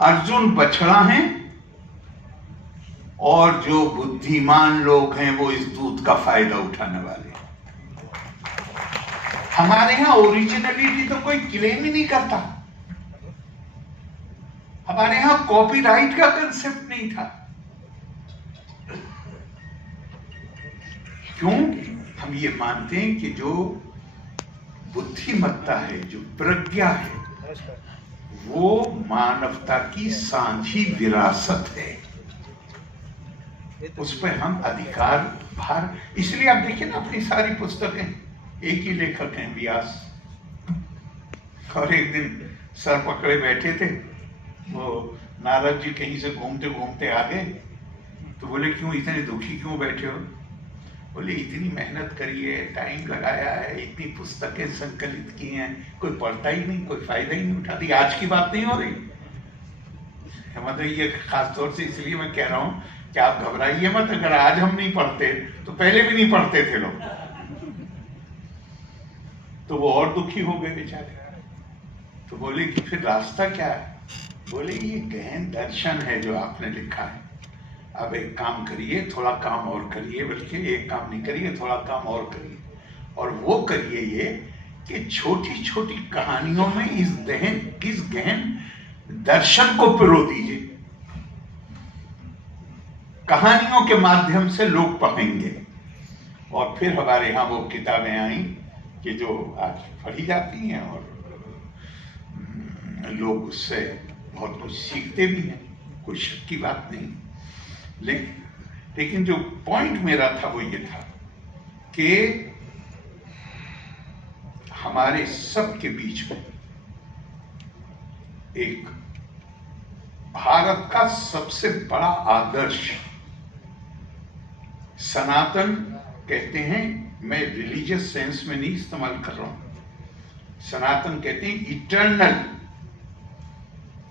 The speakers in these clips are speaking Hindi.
अर्जुन बछड़ा है और जो बुद्धिमान लोग हैं वो इस दूध का फायदा उठाने वाले हैं। हमारे यहां ओरिजिनलिटी तो कोई क्लेम ही नहीं करता। हमारे यहां कॉपीराइट का कंसेप्ट नहीं था। क्यों? हम ये मानते हैं कि जो बुद्धिमत्ता है, जो प्रज्ञा है, वो मानवता की साझी विरासत है। उस पर हम अधिकार भार, इसलिए आप देखिए ना अपनी सारी पुस्तकें एक ही लेखक हैं, व्यास। और एक दिन सर पकड़े बैठे थे, वो नारद जी कहीं से घूमते घूमते आ गए, तो बोले क्यों इतने दुखी क्यों बैठे हो? बोले इतनी मेहनत करी है, टाइम लगाया है, इतनी पुस्तकें संकलित की हैं, कोई पढ़ता ही नहीं, कोई फायदा ही नहीं उठाती। आज की बात नहीं हो रही, मतलब ये खास तौर से इसलिए मैं कह रहा हूं कि आप घबराइए मत। अगर आज हम नहीं पढ़ते तो पहले भी नहीं पढ़ते थे लोग, तो वो और दुखी हो गए बेचारे। तो बोले कि फिर रास्ता क्या है? बोले ये गहन दर्शन है जो आपने लिखा है। अब एक काम करिए, थोड़ा काम और करिए, बल्कि एक काम नहीं करिए, थोड़ा काम और करिए। और वो करिए ये कि छोटी छोटी कहानियों में इस गहन दर्शन को पिरो दीजिए। कहानियों के माध्यम से लोग पढ़ेंगे। और फिर हमारे यहाँ वो किताबें आई कि जो आज पढ़ी जाती हैं और लोग उससे बहुत कुछ सीखते भी हैं, कोई शक की बात नहीं। लेकिन जो पॉइंट मेरा था वो ये था कि हमारे सबके बीच में एक भारत का सबसे बड़ा आदर्श सनातन कहते हैं, मैं रिलीजियस सेंस में नहीं इस्तेमाल कर रहा हूं। सनातन कहते हैं इटर्नल।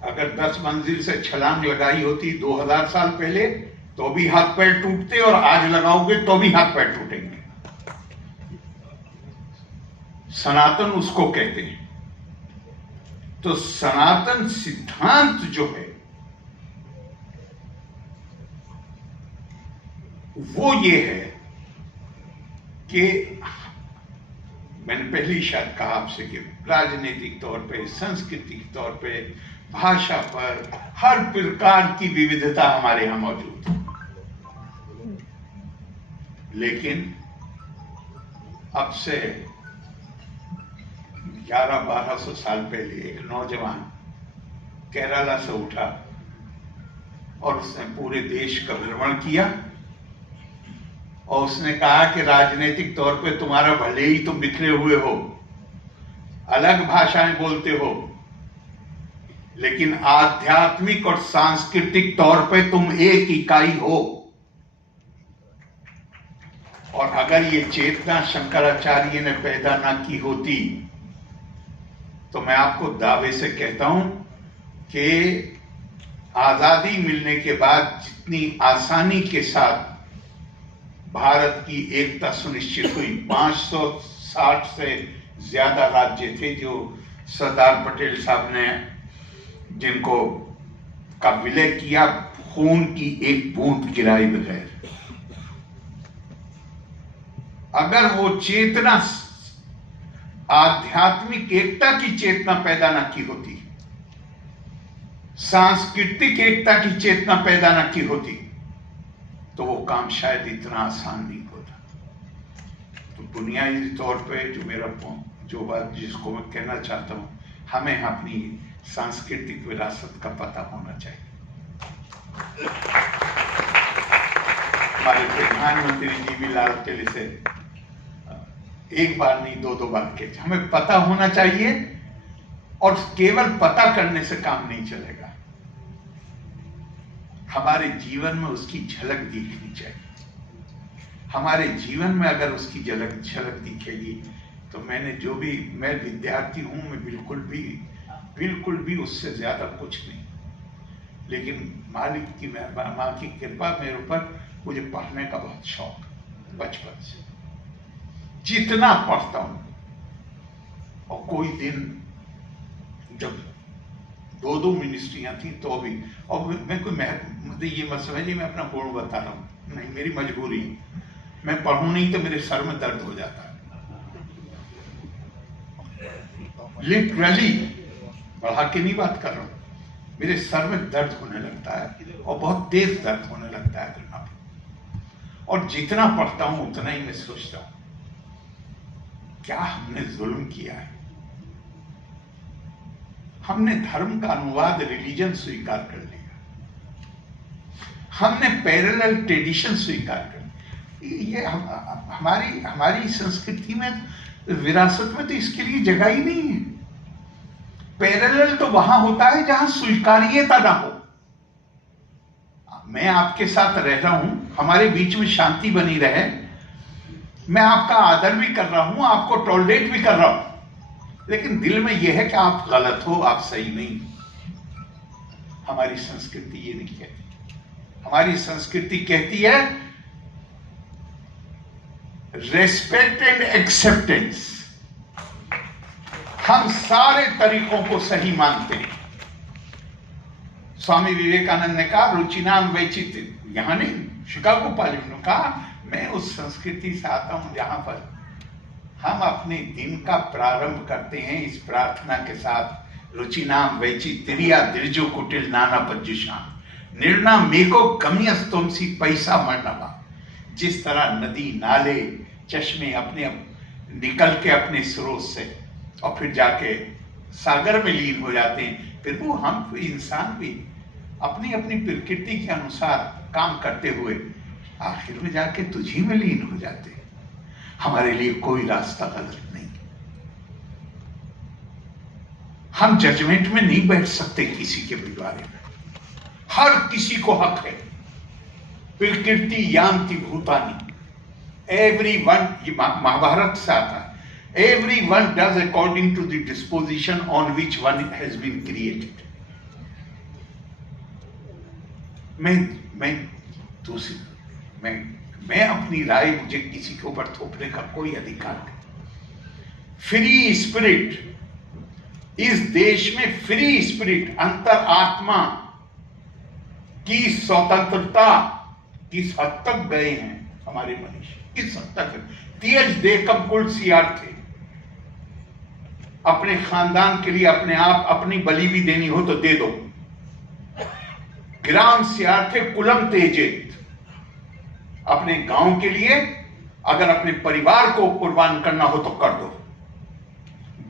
अगर 10 मंजिल से छलांग लगाई होती 2000 साल पहले तो भी हाथ पैर टूटते, और आज लगाओगे तो भी हाथ पैर टूटेंगे। सनातन उसको कहते हैं। तो सनातन सिद्धांत जो है वो ये है कि मैंने पहले ही शायद कहा आपसे कि राजनीतिक तौर पे, सांस्कृतिक तौर पे, भाषा पर हर प्रकार की विविधता हमारे यहां मौजूद है। लेकिन अब से 1100-1200 साल पहले एक नौजवान केरला से उठा और उसने पूरे देश का भ्रमण किया और उसने कहा कि राजनीतिक तौर पे तुम्हारा भले ही तुम बिखरे हुए हो, अलग भाषाएं बोलते हो, लेकिन आध्यात्मिक और सांस्कृतिक तौर पे तुम एक इकाई हो। और अगर ये चेतना शंकराचार्य ने पैदा ना की होती तो मैं आपको दावे से कहता हूं कि आजादी मिलने के बाद जितनी आसानी के साथ भारत की एकता सुनिश्चित हुई, 560 से ज्यादा राज्य थे जो सरदार पटेल साहब ने जिनको का विलय किया, खून की एक बूंद गिराए बगैर। अगर वो चेतना, आध्यात्मिक एकता की चेतना पैदा ना की होती, सांस्कृतिक एकता की चेतना पैदा ना की होती, तो वो काम शायद इतना आसान नहीं होता। तो बुनियादी तौर पे जो बात जिसको मैं कहना चाहता हूं, हमें अपनी सांस्कृतिक विरासत का पता होना चाहिए। हमारे प्रधानमंत्री जी भी लाल किले से एक बार नहीं 2-2 बार कहे, हमें पता होना चाहिए। और केवल पता करने से काम नहीं चलेगा, हमारे जीवन में उसकी झलक दिखनी चाहिए। हमारे जीवन में अगर उसकी झलक दिखेगी तो मैं विद्यार्थी हूं, मैं बिल्कुल भी उससे ज्यादा कुछ नहीं, लेकिन मालिक की मां की कृपा मेरे ऊपर, मुझे पढ़ने का बहुत शौक, बचपन से जितना पढ़ता हूं। और कोई दिन जब दो मिनिस्ट्रियां थी तो भी। और मैं कोई मतलब ये मत समझिए मैं अपना गुण बता रहा हूँ, नहीं, मेरी मजबूरी। मैं पढ़ूं नहीं तो मेरे सर में दर्द हो जाता है, लिटरली, बढ़ा के नहीं बात कर रहा हूं, मेरे सर में दर्द होने लगता है और बहुत तेज दर्द होने लगता है यहाँ पे। और जितना पढ़ता हूं उतना ही मैं सोचता हूं क्या हमने जुल्म किया है। हमने धर्म का अनुवाद रिलीजन स्वीकार कर लिया, हमने पैरेलल ट्रेडिशन स्वीकार कर लिया। ये हमारी संस्कृति में, विरासत में तो इसके लिए जगह ही नहीं है। पैरेलल तो वहां होता है जहां स्वीकार्यता ना हो। मैं आपके साथ रह रहा हूं, हमारे बीच में शांति बनी रहे, मैं आपका आदर भी कर रहा हूं, आपको टॉलरेट भी कर रहा हूं, लेकिन दिल में यह है कि आप गलत हो, आप सही नहीं। हमारी संस्कृति ये नहीं कहती। हमारी संस्कृति कहती है रेस्पेक्ट एंड एक्सेप्टेंस। हम सारे तरीकों को सही मानते हैं। स्वामी विवेकानंद ने कहा रुचिनाम वैचित्र्य, यहां नहीं, शिकागो पार्लियामेंट ने कहा मैं उस संस्कृति से आता हूं जहां पर हम अपने दिन का प्रारंभ करते हैं इस प्रार्थना के साथ, रुचिनाम वैचित्र्या दिर्जो कुटिल नाना पज्जुषाम निर्णा मेको गम्यस्तोमसी पैसा मरनवा। जिस तरह नदी नाले चश्मे अपने निकल के अपने स्रोत से और फिर जाके सागर में लीन हो जाते हैं, फिर वो हम इंसान भी अपनी अपनी प्रकृति के अनुसार काम करते हुए आखिर में जाके तुझी में लीन हो जाते हैं। हमारे लिए कोई रास्ता गलत नहीं। हम जजमेंट में नहीं बैठ सकते किसी के भी बारे में। हर किसी को हक है। प्रकृति यान्ति भूतानि, एवरीवन, ये महाभारत से आता है, everyone does according to the disposition on which one has been created. मैं अपनी राय, मुझे किसी के ऊपर थोपने का कोई अधिकार नहीं। फ्री स्पिरिट, इस देश में फ्री स्पिरिट, अंतर आत्मा की स्वतंत्रता किस हद तक गए हैं हमारे मनुष्य, किस हद तक। तेज देखम कुल सियार्थे, अपने खानदान के लिए अपने आप अपनी बलि भी देनी हो तो दे दो। ग्राम सियार्थे कुलम तेजित, अपने गांव के लिए अगर अपने परिवार को कुर्बान करना हो तो कर दो।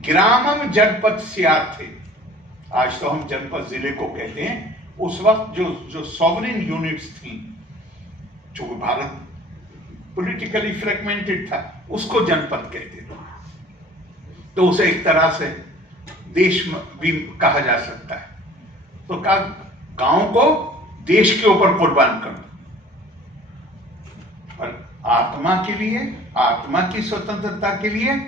ग्रामम जनपद सियार्थे, आज तो हम जनपद जिले को कहते हैं, उस वक्त जो सॉवरेन यूनिट्स थी, जो भारत पॉलिटिकली फ्रेगमेंटेड था, उसको जनपद कहते थे। तो उसे एक तरह से देश भी कहा जा सकता है। तो कहा गांव को देश के ऊपर कुर्बान कर दो। पर आत्मा के लिए, आत्मा की स्वतंत्रता के लिए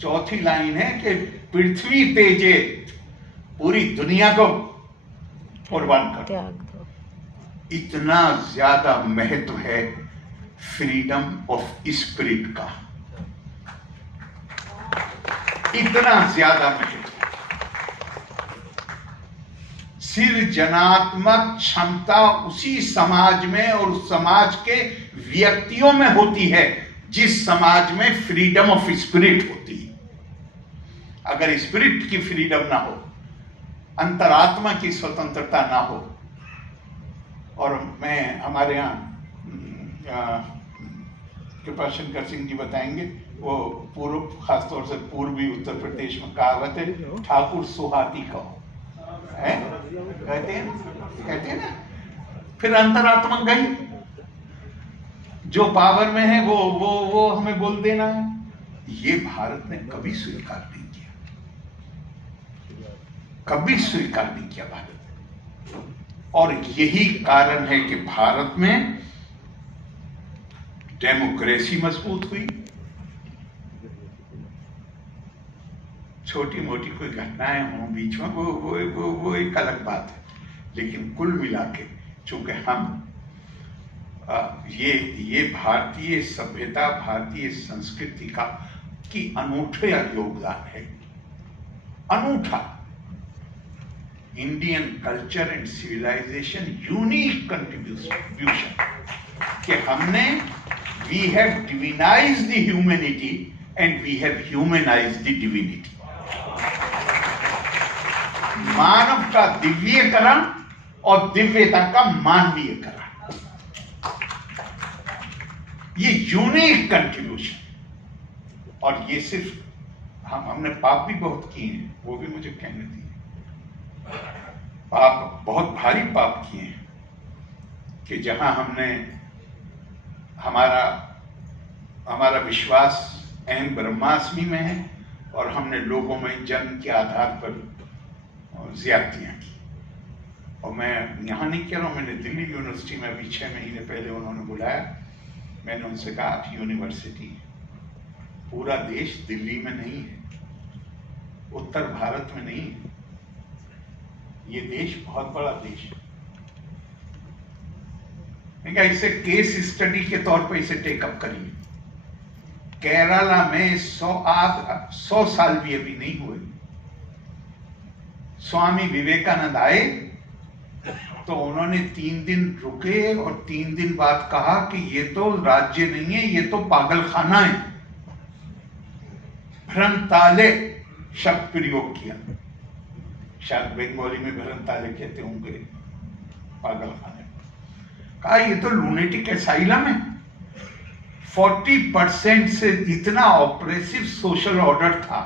चौथी लाइन है कि पृथ्वी तेजे, पूरी दुनिया को कुर्बान कर दो। इतना ज्यादा महत्व है फ्रीडम ऑफ स्पिरिट का, इतना ज्यादा महत्व। सृजनात्मक क्षमता उसी समाज में और उस समाज के व्यक्तियों में होती है जिस समाज में फ्रीडम ऑफ स्पिरिट होती है। अगर स्पिरिट की फ्रीडम ना हो, अंतरात्मा की स्वतंत्रता ना हो, और मैं हमारे यहाँ कृपा शंकर सिंह जी बताएंगे, वो पूर्व, खासतौर से पूर्वी उत्तर प्रदेश में कहावत है, ठाकुर सुहाती कहो, है कहते हैं ना। फिर अंतरात्मा गई, जो पावर में है वो हमें बोल देना है। ये भारत ने कभी स्वीकार नहीं किया, कभी स्वीकार नहीं किया भारत ने। और यही कारण है कि भारत में डेमोक्रेसी मजबूत हुई। छोटी मोटी कोई घटनाएं हों बीच में, वो एक अलग बात है, लेकिन कुल मिला के चूंकि हम ये भारतीय सभ्यता, भारतीय संस्कृति का की अनूठा योगदान है, अनूठा। Indian culture and civilization unique contribution कि हमने we have divinized the humanity and we have humanized the divinity. मानव का दिव्यकरण और दिव्यता का मानवीयकरण, ये यूनिक कंट्रीब्यूशन। और ये सिर्फ हमने पाप भी बहुत किए हैं, वो भी मुझे कहने दिए, पाप बहुत भारी पाप किए हैं कि जहां हमने हमारा विश्वास अहम ब्रह्मास्मि में है और हमने लोगों में जन्म के आधार पर ज्यादतियां की। और मैं यहाँ नहीं कह रहा हूँ, मैंने दिल्ली यूनिवर्सिटी में अभी 6 महीने पहले उन्होंने बुलाया, मैंने उनसे कहा आप यूनिवर्सिटी, पूरा देश दिल्ली में नहीं है, उत्तर भारत में नहीं है, ये देश बहुत बड़ा देश है। इसे केस स्टडी के तौर पर इसे टेकअप करिए। केरला में 100 साल भी अभी नहीं हुए, स्वामी विवेकानंद आए तो उन्होंने 3 दिन रुके और 3 दिन बाद कहा कि ये तो राज्य नहीं है, ये तो पागलखाना है। भ्रंताले शब्द प्रयोग किया, शायद बंगाली में भ्रंताले कहते होंगे पागलखाने। कहा ये तो लूनेटिक एसाइलम है। 40% से इतना ऑपरेसिव सोशल ऑर्डर था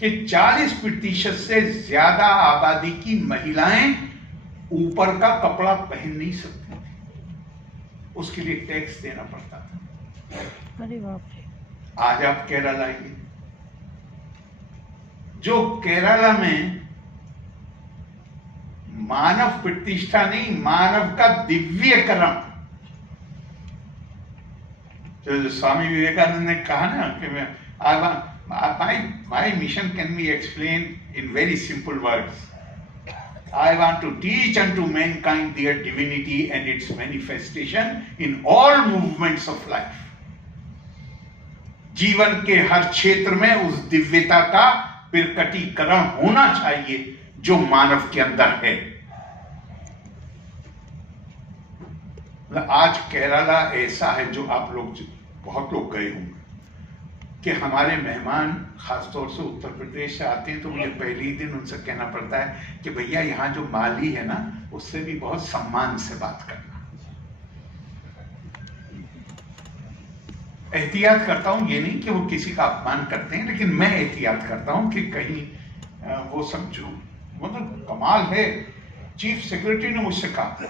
कि 40% से ज्यादा आबादी की महिलाएं ऊपर का कपड़ा पहन नहीं सकती थी, उसके लिए टैक्स देना पड़ता था। अरे बाप रे। आज आप केरला आइए, जो केरला में मानव प्रतिष्ठा नहीं, मानव का दिव्यकरण, जो स्वामी विवेकानंद ने कहा ना कि my mission can be explained in very simple words. I want to teach unto mankind their divinity and its manifestation in all movements of life. जीवन के हर क्षेत्र में उस दिव्यता का प्रकटीकरण होना चाहिए जो मानव के अंदर है। आज केरला ऐसा है, जो आप लोग बहुत लोग गए होंगे, कि हमारे मेहमान खासतौर से उत्तर प्रदेश से आते हैं तो मुझे पहले ही दिन उनसे कहना पड़ता है कि भैया यहाँ जो माली है ना, उससे भी बहुत सम्मान से बात करना। एहतियात करता हूँ, ये नहीं कि वो किसी का अपमान करते हैं, लेकिन मैं एहतियात करता हूँ कि कहीं वो समझो, मतलब कमाल है। चीफ सेक्रेटरी ने मुझसे कहा,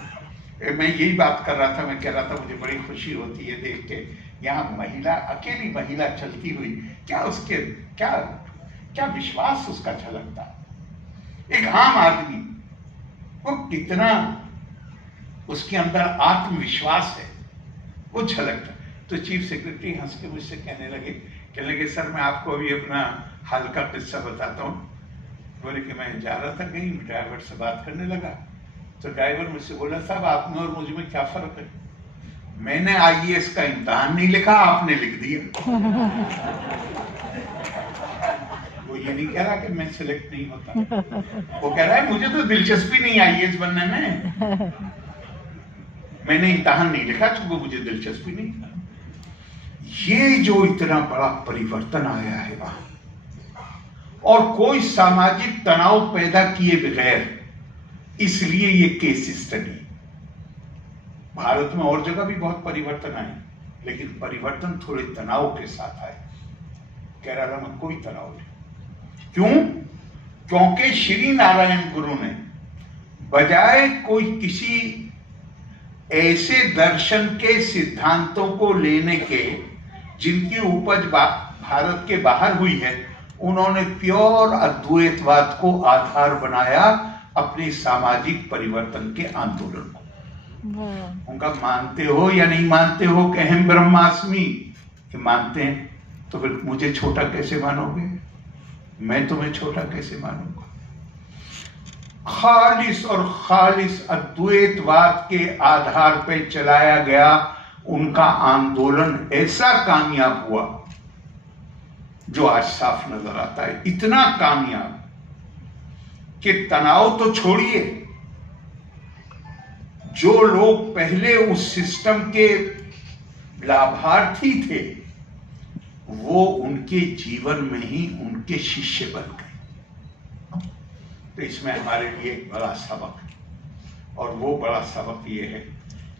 मैं यही बात कर रहा था, मैं कह रहा था मुझे बड़ी खुशी होती है देख के यहाँ महिला, अकेली महिला चलती हुई, क्या उसके क्या विश्वास उसका झलकता। एक आम आदमी वो कितना उसके अंदर आत्मविश्वास है, वो झलकता। तो चीफ सेक्रेटरी हंस के मुझसे कहने लगे सर मैं आपको अभी अपना हाल का किस्सा बताता हूँ। बोले कि मैं जा रहा था कहीं, ड्राइवर से बात करने लगा तो ड्राइवर मुझसे बोला साहब आप में और मुझ में क्या फर्क है? मैंने IAS का इम्तिहान नहीं लिखा, आपने लिख दिया। वो ये नहीं कह रहा कि मैं सिलेक्ट नहीं होता, वो कह रहा है मुझे तो दिलचस्पी नहीं IAS बनने में, मैंने इम्तिहान नहीं लिखा क्योंकि मुझे दिलचस्पी नहीं था। ये जो इतना बड़ा परिवर्तन आया है वहां, और कोई सामाजिक तनाव पैदा किए बगैर, इसलिए ये केस स्टडी। भारत में और जगह भी बहुत परिवर्तन आए, लेकिन परिवर्तन थोड़े तनाव के साथ आए। केरला में कोई तनाव नहीं। क्यों? क्योंकि श्री नारायण गुरु ने बजाय कोई किसी ऐसे दर्शन के सिद्धांतों को लेने के जिनकी उपज भारत के बाहर हुई है, उन्होंने प्योर अद्वैतवाद को आधार बनाया अपने सामाजिक परिवर्तन के आंदोलन को। उनका मानते हो या नहीं मानते हो कि अहम ब्रह्मास्मि, कि मानते हैं तो फिर मुझे छोटा कैसे मानोगे, मैं तुम्हें छोटा कैसे मानूंगा। खालिस और खालिस अद्वैतवाद के आधार पर चलाया गया उनका आंदोलन ऐसा कामयाब हुआ जो आज साफ नजर आता है, इतना कामयाब कि तनाव तो छोड़िए, जो लोग पहले उस सिस्टम के लाभार्थी थे वो उनके जीवन में ही उनके शिष्य बन गए। तो इसमें हमारे लिए एक बड़ा सबक है, और वो बड़ा सबक ये है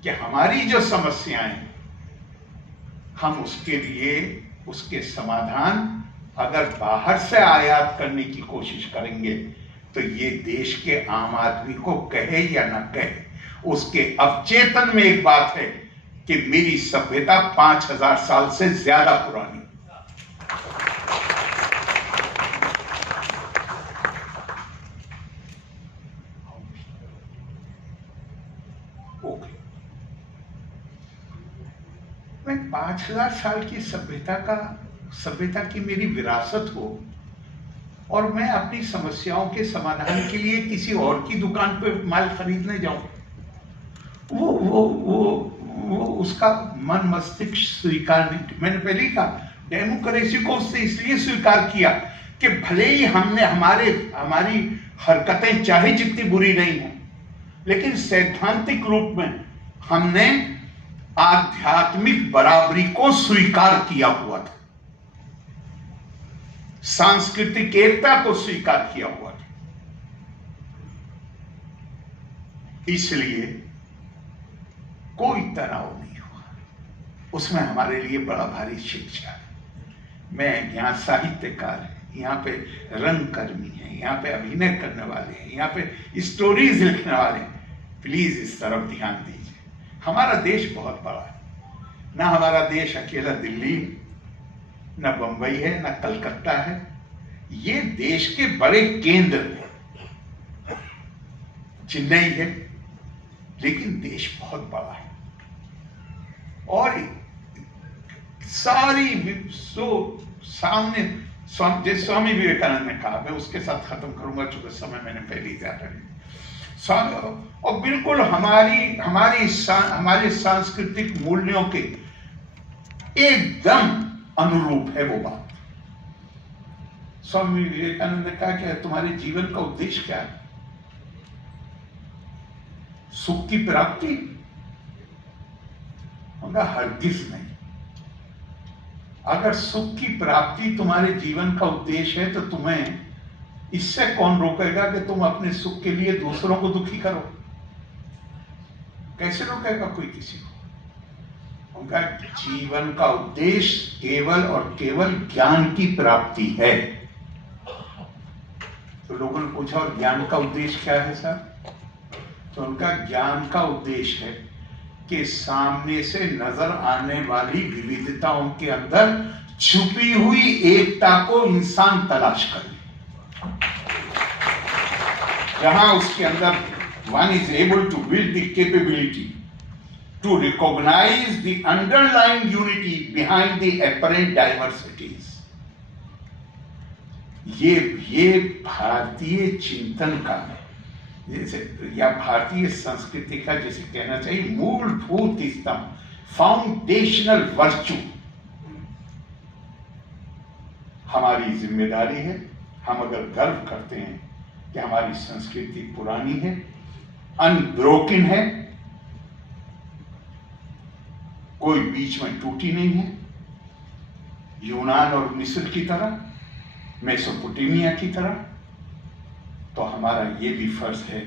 कि हमारी जो समस्याएं, हम उसके लिए उसके समाधान अगर बाहर से आयात करने की कोशिश करेंगे तो ये देश के आम आदमी को कहे या ना कहे, उसके अवचेतन में एक बात है कि मेरी सभ्यता 5000 साल से ज्यादा पुरानी। मैं 5000 साल की सभ्यता की मेरी विरासत हो और मैं अपनी समस्याओं के समाधान के लिए किसी और की दुकान पे माल खरीदने जाऊं, वो उसका मन मस्तिष्क स्वीकार नहीं। मैंने पहले ही कहा, डेमोक्रेसी को उससे इसलिए स्वीकार किया कि भले ही हमारी हरकतें चाहे जितनी बुरी नहीं हो, लेकिन सैद्धांतिक रूप में हमने आध्यात्मिक बराबरी को स्वीकार किया हुआ था, सांस्कृतिक एकता को स्वीकार किया हुआ था। इसलिए कोई तनाव नहीं हुआ, उसमें हमारे लिए बड़ा भारी शिक्षा है। मैं यहाँ साहित्यकार है, यहाँ पे रंगकर्मी है, यहाँ पे अभिनय करने वाले हैं, यहाँ पे स्टोरीज लिखने वाले हैं। प्लीज इस तरफ ध्यान दीजिए। हमारा देश बहुत बड़ा है, ना हमारा देश अकेला दिल्ली, न बंबई है, न कलकत्ता है। ये देश के बड़े केंद्र हैं, चेन्नई है, लेकिन देश बहुत बड़ा है। और सारी सामने जैसे स्वामी विवेकानंद ने कहा, मैं उसके साथ खत्म करूंगा चूंकि समय मैंने पहले ही दिया। और बिल्कुल हमारे सांस्कृतिक मूल्यों के एकदम अनुरूप है वो बात। स्वामी विवेकानंद ने कहा कि तुम्हारे जीवन का उद्देश्य क्या है? सुख की प्राप्ति? उनका हरगिज नहीं। अगर सुख की प्राप्ति तुम्हारे जीवन का उद्देश्य है तो तुम्हें इससे कौन रोकेगा कि तुम अपने सुख के लिए दूसरों को दुखी करो? कैसे रोकेगा कोई किसी को? उनका जीवन का उद्देश्य केवल और केवल ज्ञान की प्राप्ति है। तो लोगों ने पूछा, और ज्ञान का उद्देश्य क्या है सर? तो उनका ज्ञान का उद्देश्य है कि सामने से नजर आने वाली विविधताओं के अंदर छुपी हुई एकता को इंसान तलाश करे, जहां उसके अंदर one is able to build the capability to recognize the underlying unity behind the apparent diversities. ये भारतीय चिंतन का, जैसे या भारतीय संस्कृति का जैसे कहना चाहिए मूलभूत स्तंभ, फाउंडेशनल वर्च्यू। हमारी जिम्मेदारी है, हम अगर गर्व करते हैं कि हमारी संस्कृति पुरानी है, अनब्रोकन है, कोई बीच में टूटी नहीं है, यूनान और मिस्र की तरह, मेसोपोटामिया की तरह, तो हमारा ये भी फर्ज है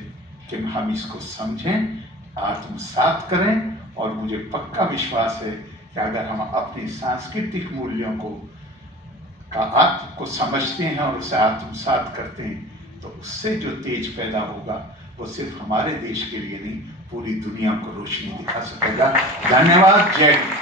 कि हम इसको समझें, आत्मसात करें। और मुझे पक्का विश्वास है कि अगर हम अपने सांस्कृतिक मूल्यों को समझते हैं और उसे आत्मसात करते हैं तो उससे जो तेज पैदा होगा वो सिर्फ हमारे देश के लिए नहीं, पूरी दुनिया को रोशनी दिखा सकेगा। धन्यवाद। जय हिंद।